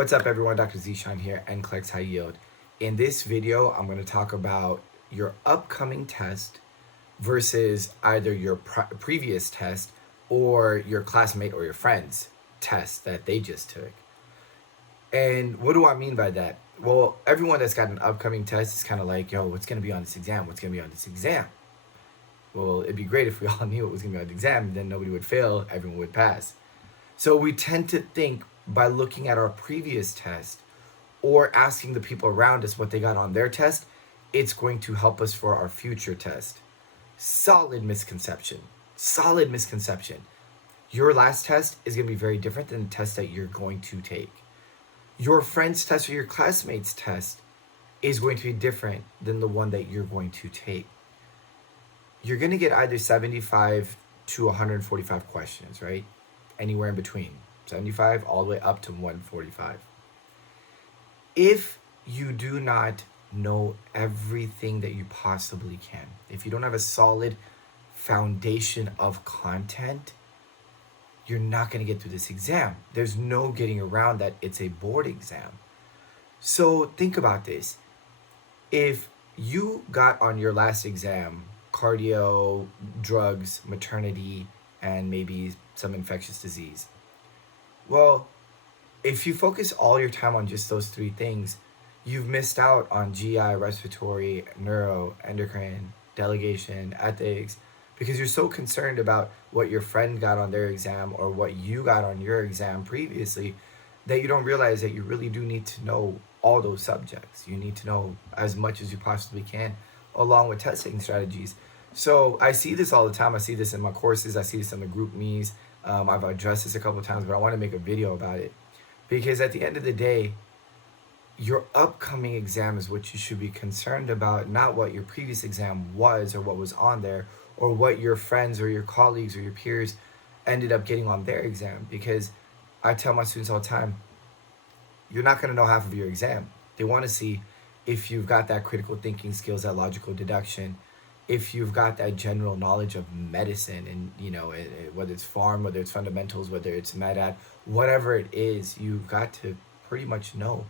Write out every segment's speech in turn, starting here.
What's up everyone, Dr. Zeeshan here, NCLEX High Yield. In this video, I'm going to talk about your upcoming test versus either your previous test or your classmate or your friend's test that they just took. And what do I mean by that? Well, everyone that's got an upcoming test is kind of like, yo, what's going to be on this exam? What's going to be on this exam? Well, it'd be great if we all knew what was going to be on the exam, then nobody would fail, everyone would pass. So we tend to think by looking at our previous test or asking the people around us what they got on their test, it's going to help us for our future test. Solid misconception. Solid misconception. Your last test is going to be very different than the test that you're going to take. Your friend's test or your classmate's test is going to be different than the one that you're going to take. You're going to get either 75 to 145 questions, right? Anywhere in between. 75 all the way up to 145. If you do not know everything that you possibly can, if you don't have a solid foundation of content, you're not going to get through this exam. There's no getting around that. It's a board exam. So think about this. If you got on your last exam cardio, drugs, maternity, and maybe some infectious disease, well, if you focus all your time on just those three things, you've missed out on GI, respiratory, neuro, endocrine, delegation, ethics, because you're so concerned about what your friend got on their exam or what you got on your exam previously that you don't realize that you really do need to know all those subjects. You need to know as much as you possibly can along with testing strategies. So I see this all the time. I see this in my courses. I see this in the group me's. I've addressed this a couple of times, but I want to make a video about it because at the end of the day, your upcoming exam is what you should be concerned about, not what your previous exam was or what was on there or what your friends or your colleagues or your peers ended up getting on their exam. Because I tell my students all the time, you're not going to know half of your exam. They want to see if you've got that critical thinking skills, that logical deduction, if you've got that general knowledge of medicine and, whether it's pharm, whether it's fundamentals, whether it's med ad, whatever it is, you've got to pretty much know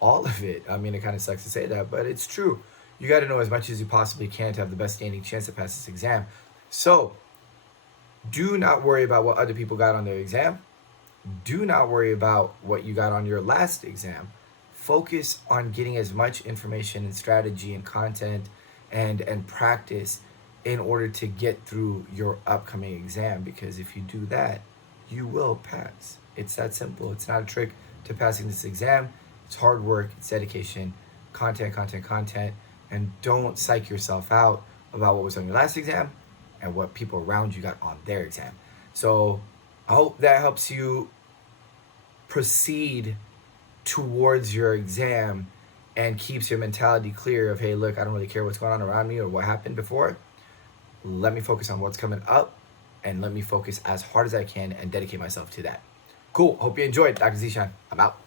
all of it. I mean, it kind of sucks to say that, but it's true. You got to know as much as you possibly can to have the best standing chance to pass this exam. So do not worry about what other people got on their exam. Do not worry about what you got on your last exam. Focus on getting as much information and strategy and content and practice in order to get through your upcoming exam, because if you do that, you will pass. It's that simple. It's not a trick to passing this exam. It's hard work, it's dedication, content, and don't psych yourself out about what was on your last exam and what people around you got on their exam. So I hope that helps you proceed towards your exam and keeps your mentality clear of, hey, look, I don't really care what's going on around me or what happened before. Let me focus on what's coming up and let me focus as hard as I can and dedicate myself to that. Cool. Hope you enjoyed. Dr. Zeeshan, I'm out.